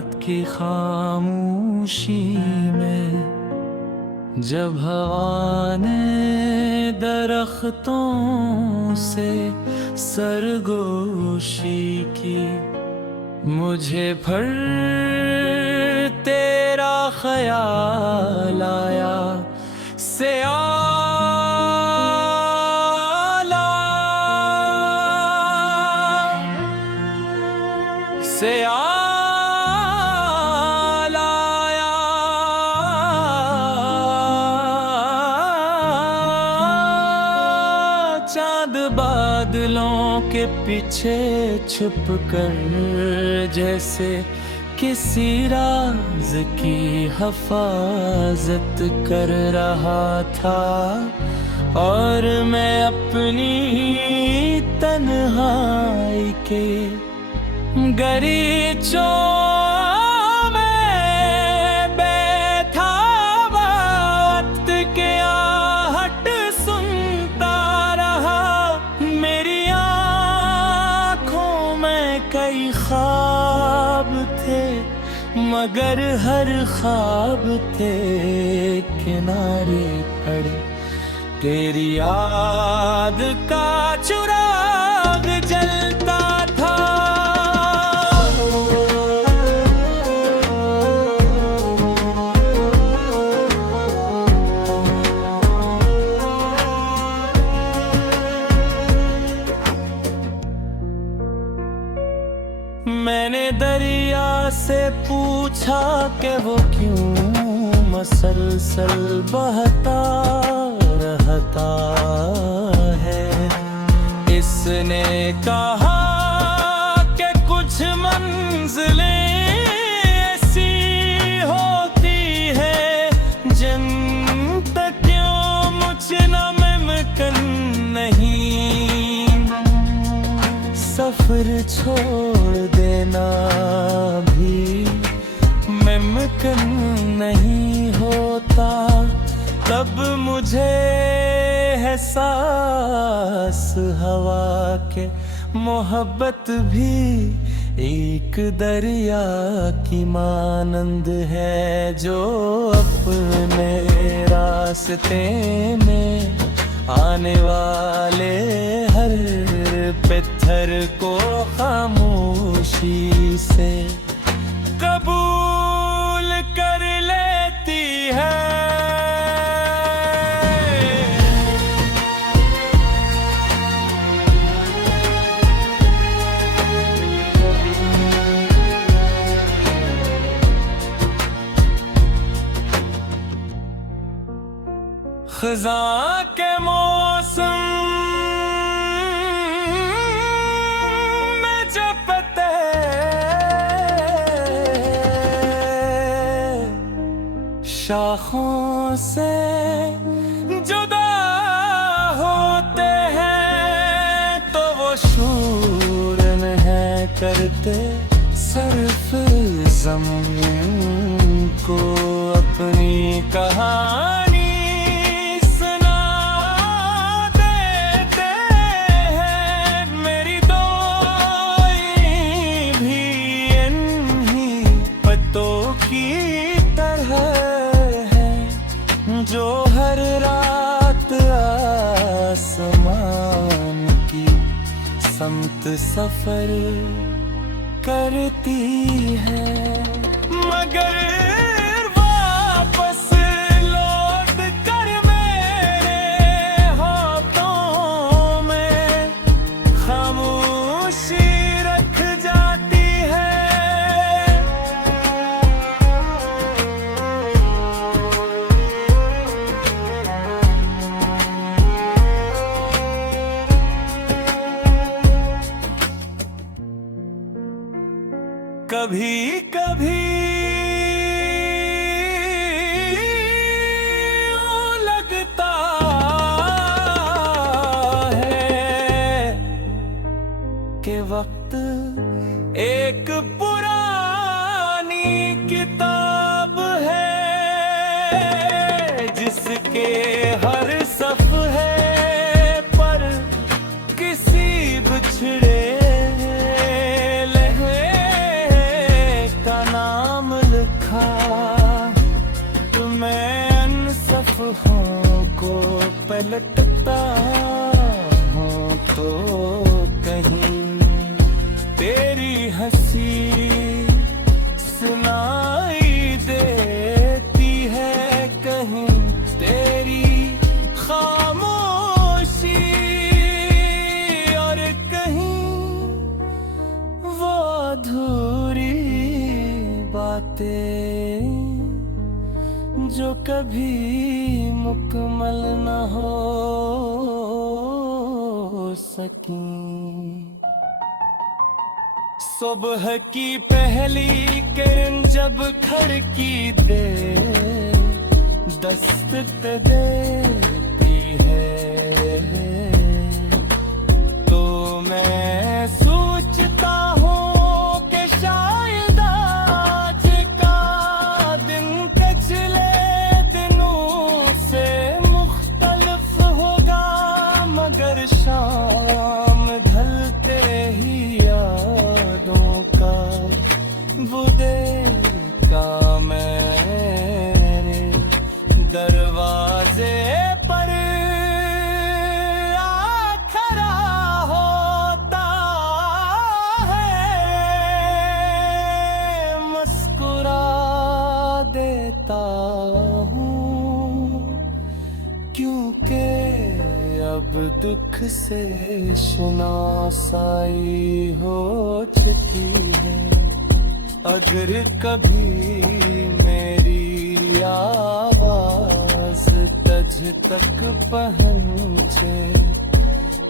रात की खामोशी में जब हवा ने दरख्तों से सरगोशी की, मुझे फिर तेरा ख्याल आया से आया चाँद बादलों के पीछे छुप कर जैसे किसी राज की हिफाजत कर रहा था, और मैं अपनी तन्हाई के गरीचों में बैठा वक्त के आहट सुनता रहा। मेरी आँखों में कई ख्वाब थे, मगर हर ख्वाब के किनारे खड़े तेरी याद का चिराग जलता था। मैंने दरिया से पूछा कि वो क्यों मसलसल बहता रहता है। इसने कहा कि कुछ मंजिलें ऐसी होती है जिन तक क्यों मुझे न मुमकिन नहीं। सफर छोड़ देना भी मुमकिन नहीं होता। तब मुझे एहसास हवा के मोहब्बत भी एक दरिया की मानंद है, जो अपने रास्ते में आने वाले हर पत्थर को खामोशी से कबूल कर लेती है। ख़ज़ां के मौसम में जब पत्ते शाखों से जुदा होते हैं तो वो शूर है करते सिर्फ ज़मीन को अपनी कहानी जो हर रात आसमान की समत सफर करती है, मगर वापस लौट कर मेरे हाथों में खामोशी रख जाती है। कभी कभी लगता है कि वक्त एक पुरानी किताब है, जिसके हर सफ़हे पर किसी बिछड़े का नाम भटकता हूँ तो कहीं तेरी हंसी सुनाई देती है, कहीं तेरी खामोशी और कहीं वो अधूरी बातें जो कभी मुकम्मल न हो सकी। सुबह की पहली किरण जब खिड़की दे दस्तक देती है, तो मैं सोचता हूँ कि शायद आज का दिन पिछले दिनों से मुख्तलिफ होगा, मगर शाम ढलते ही यादों का वो देखा मेरे दरवाजे पर आ खड़ा होता है, मुस्कुरा देता हूँ क्योंकि अब दुख से शनासाई हो चुकी है। अगर कभी मेरी आवाज तुझ तक पहुँचे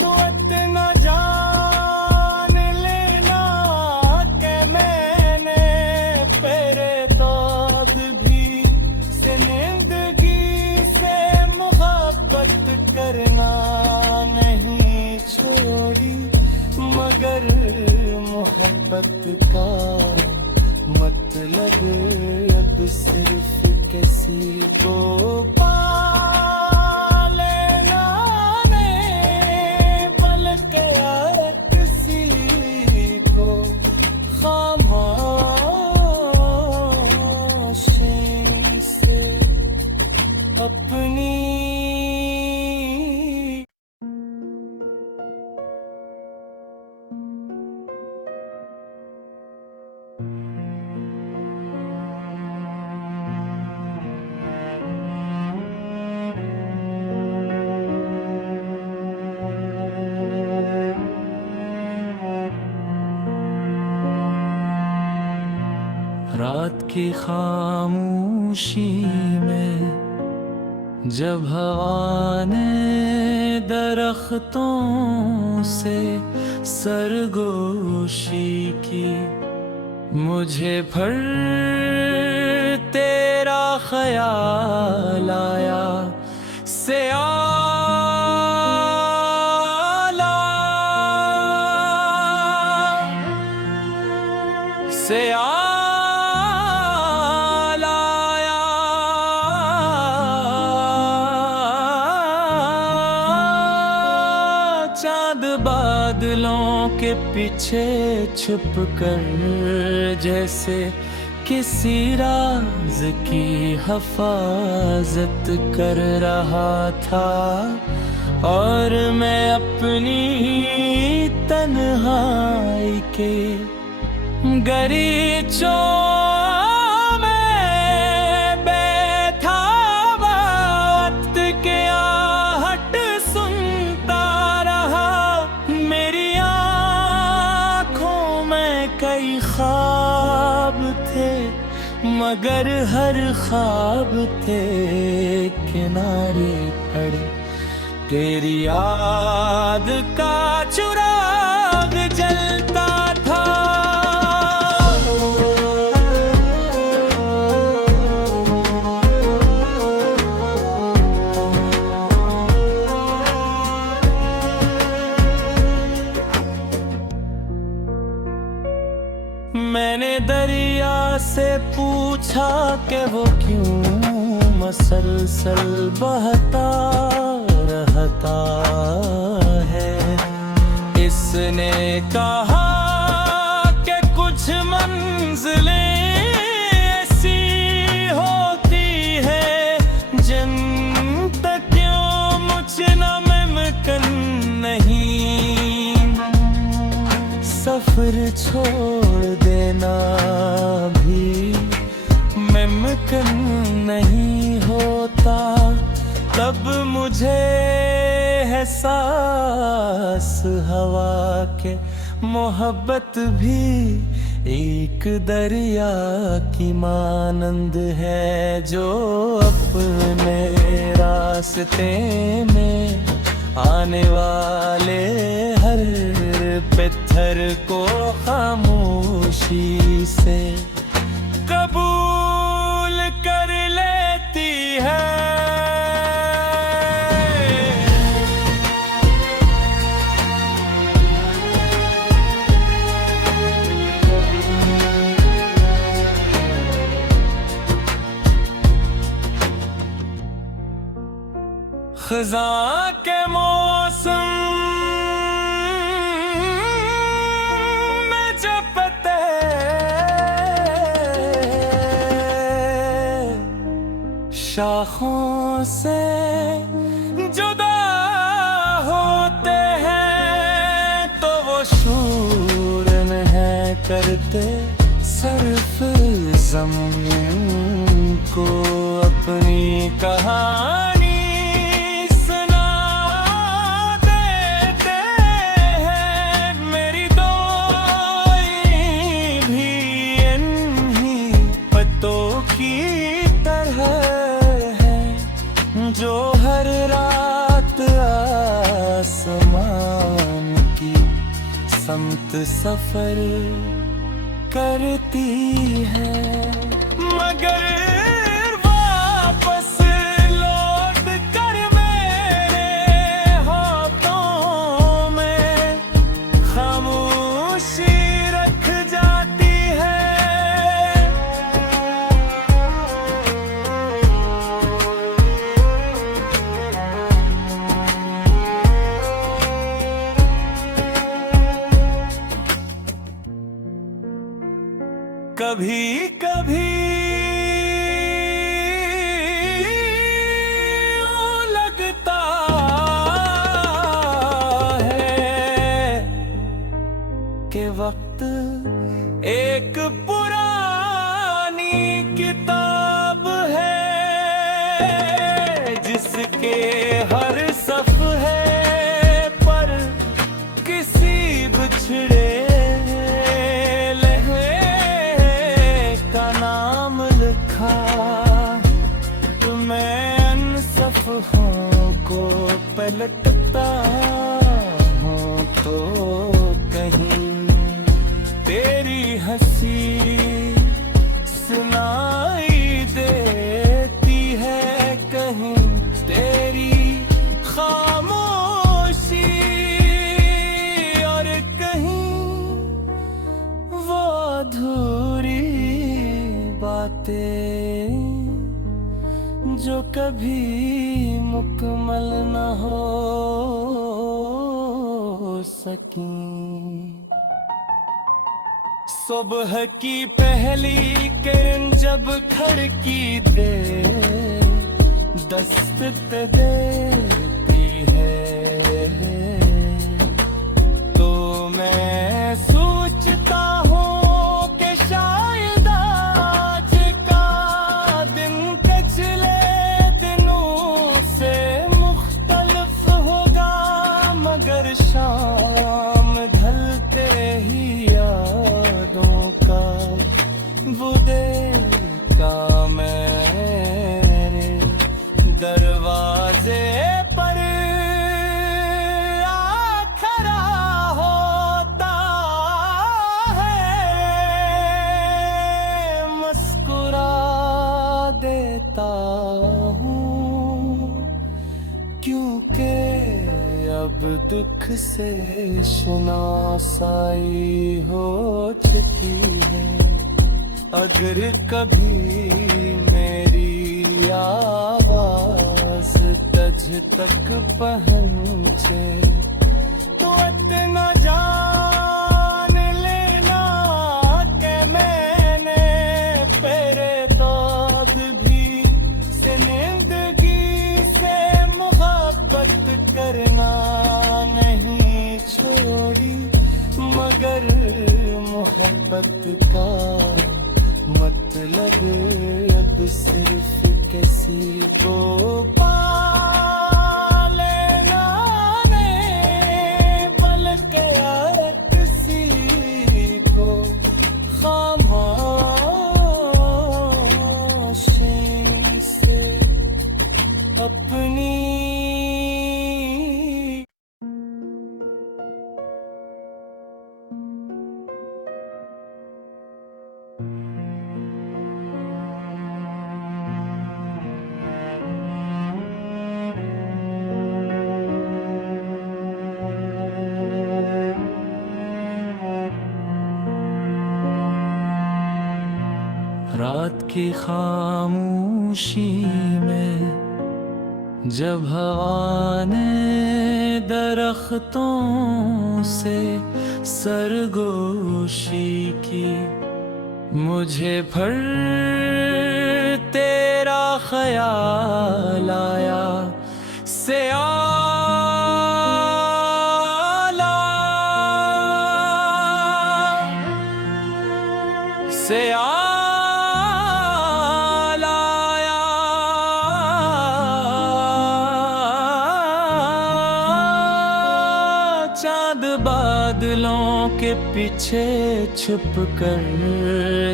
तो इतना जान लेना कि मैंने तेरे दर्द भी से जिंदगी से मोहब्बत करना नहीं छोड़ी, मगर मोहब्बत का मतलब अब सिर्फ किसी को पा लेना नहीं, बल्कि किसी को खामोशी से अपनी रात की खामोशी में जब हवा ने दरख्तों से सरगोशी की, मुझे फिर तेरा ख्याल आया से चाँद बादलों के पीछे छुप कर जैसे किसी राज की हिफाजत कर रहा था, और मैं अपनी तन्हाई के गरीचों में बैठा वक्त के आहट सुनता रहा। मेरी आँखों में कई ख्वाब थे, मगर हर ख्वाब थे किनारे खड़े तेरी याद का चिराग जलता था। मैंने दरिया से पूछा कि वो क्यों मसलसल बहता रहता है। इसने कहा कि कुछ मंजिलें ऐसी होती है जिन तक क्यों मुझे ना फिर छोड़ देना भी मुमकिन नहीं होता। तब मुझे एहसास हवा के मोहब्बत भी एक दरिया की मानंद है, जो अपने रास्ते में आने वाले हर पत्थर को खामोशी से कबूल कर लेती है। खज़ां के मौसम में जब पत्ते शाखों से जुदा होते हैं, तो वो शूर है करते सिर्फ ज़मीन को अपनी कहानी जो हर रात आसमान की समत सफर करती है, मगर वापस लौट कर मेरे हाथों में खामोशी रख जाती है। कभी कभी लगता है कि वक्त एक पुरानी किताब है, जिसके हर सफ़हे पर किसी बिछड़े तो मैं उन सफ़हों को पलटता हूँ तो कहीं तेरी हंसी सुनाई देती है, कहीं तेरी खामोशी और कहीं वो अधूरी बातें जो कभी मुकम्मल न हो सकी। सुबह की पहली किरण जब खिड़की दे दस्तक देती है, तो मैं सोचता हूँ कि शायद आज का दिन पिछले दिनों से मुख्तलिफ होगा, मगर शाम ढलते ही यादों का वो देखा मेरे दरवाजे पर आ खड़ा होता है, मुस्कुरा देता हूँ क्योंकि अब दुख से शनासाई हो चुकी है। अगर कभी मेरी आवाज तुझ तक पहुँचे तो इतना जान लेना कि मैंने तेरे दर्द भी जिंदगी से मोहब्बत करना नहीं छोड़ी, मगर मोहब्बत का मतलब अब सिर्फ किसी को पा लेना नहीं, बल्कि हर किसी को खामोशी से अपनी रात की खामोशी में जब हवा ने दरख्तों से सरगोशी की, मुझे फिर तेरा ख्याल आया से चांद बादलों के पीछे छुप कर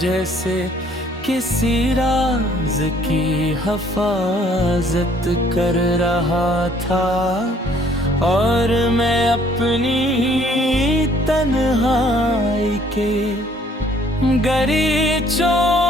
जैसे किसी राज की हिफाजत कर रहा था, और मैं अपनी तन्हाई के गरीचों